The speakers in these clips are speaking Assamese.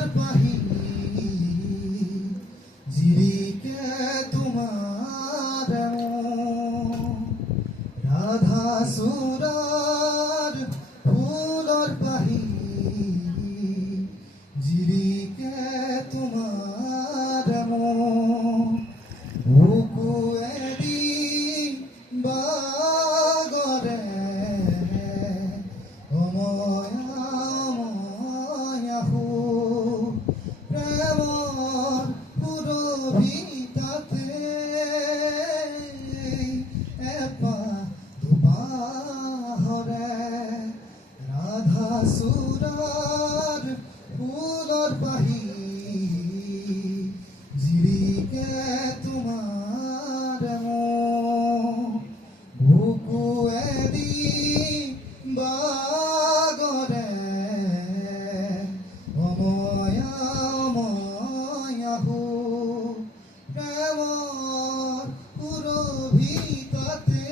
ফুলৰ পাহি জিৰিকে তোমাৰ ৰাধা চূড়াৰ ফুলৰ পাহি জিৰিকে তোমাৰ বুকুৱেদি বাগৰে প্ৰেমৰ সুৰভিতাতে এপাহ দুপাহৰে ৰাধা চূড়াৰ ফুলৰ পাহি জিৰিকে তোমাৰ বুকুৱেদি বাগৰে প্ৰেমৰ সুৰভিতাতে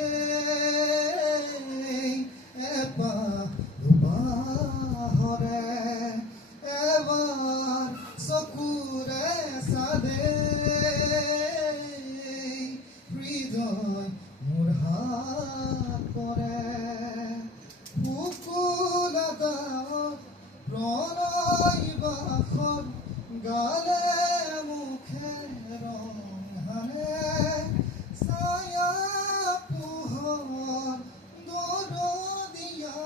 এপাহ দুপাহৰে এবাৰ চকুৰে চাদে হৃদয় মোৰ হাত পৰে শুকুলতা প্ৰণয় বাসৰ গালে মুখে ৰং হানে ছায়া পোহৰ দৰদীয়া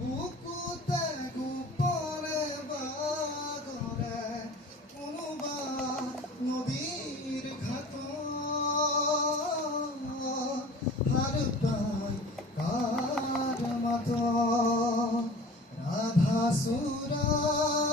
বুকুতে গোপনে বাগৰে কোনোবা নদীৰ ঘাটত হাৰ পাই কাৰ মাতত ৰাধা চূড়া